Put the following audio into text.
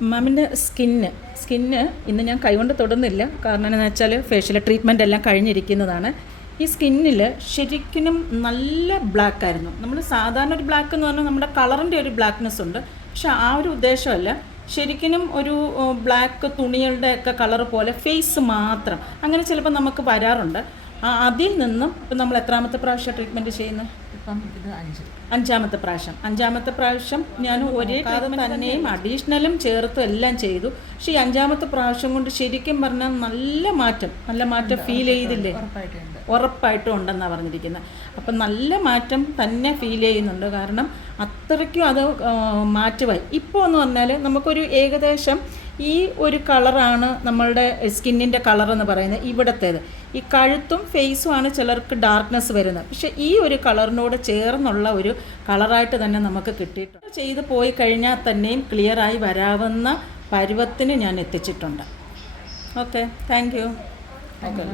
മാമിൻ്റെ സ്കിന്ന് ഇന്ന് ഞാൻ കൈകൊണ്ട് തൊടുന്നില്ല. കാരണം എന്താണെന്ന് വെച്ചാൽ ഫേഷ്യൽ ട്രീറ്റ്മെൻ്റ് എല്ലാം കഴിഞ്ഞിരിക്കുന്നതാണ്. ഈ സ്കിന്നിൽ ശരിക്കും നല്ല ബ്ലാക്കായിരുന്നു. നമ്മൾ സാധാരണ ഒരു ബ്ലാക്ക് എന്ന് പറഞ്ഞാൽ നമ്മുടെ കളറിൻ്റെ ഒരു ബ്ലാക്ക്നെസ് ഉണ്ട്. പക്ഷെ ആ ഒരു ഉദ്ദേശമല്ല. ശരിക്കും ഒരു ബ്ലാക്ക് തുണികളുടെയൊക്കെ കളർ പോലെ ഫേസ് മാത്രം അങ്ങനെ ചിലപ്പോൾ നമുക്ക് വരാറുണ്ട്. അതിൽ നിന്നും ഇപ്പം നമ്മൾ എത്രാമത്തെ പ്രാവശ്യം ട്രീറ്റ്മെൻറ്റ് ചെയ്യുന്നത്? ഇപ്പം ഇത് അഞ്ചാമത്തെ പ്രാവശ്യം ഞാൻ ഒരേ ട്രീറ്റ്മെൻറ്റ് തന്നെയും അഡീഷണലും ചേർത്തും എല്ലാം ചെയ്തു. പക്ഷേ ഈ അഞ്ചാമത്തെ പ്രാവശ്യം കൊണ്ട് ശരിക്കും പറഞ്ഞാൽ നല്ല മാറ്റം ഫീൽ ചെയ്തില്ലേ? ഉറപ്പായിട്ടും ഉണ്ടെന്നാണ് പറഞ്ഞിരിക്കുന്നത്. അപ്പം നല്ല മാറ്റം തന്നെ ഫീൽ ചെയ്യുന്നുണ്ട്. കാരണം അത്രയ്ക്കും അത് മാറ്റമായി. ഇപ്പോൾ എന്ന് പറഞ്ഞാൽ നമുക്കൊരു ഏകദേശം ഈ ഒരു കളറാണ് നമ്മളുടെ സ്കിന്നിൻ്റെ കളറെന്ന് പറയുന്നത്. ഇവിടത്തേത് ഈ കഴുത്തും ഫേസുമാണ് ചിലർക്ക് ഡാർക്ക്നെസ് വരുന്നത്. പക്ഷേ ഈ ഒരു കളറിനോട് ചേർന്നുള്ള ഒരു കളറായിട്ട് തന്നെ നമുക്ക് കിട്ടിയിട്ടുണ്ട്. ചെയ്ത് പോയി കഴിഞ്ഞാൽ തന്നെയും ക്ലിയറായി വരാവുന്ന പരുവത്തിന് ഞാൻ എത്തിച്ചിട്ടുണ്ട്. Okay, thank you. ഓക്കെ.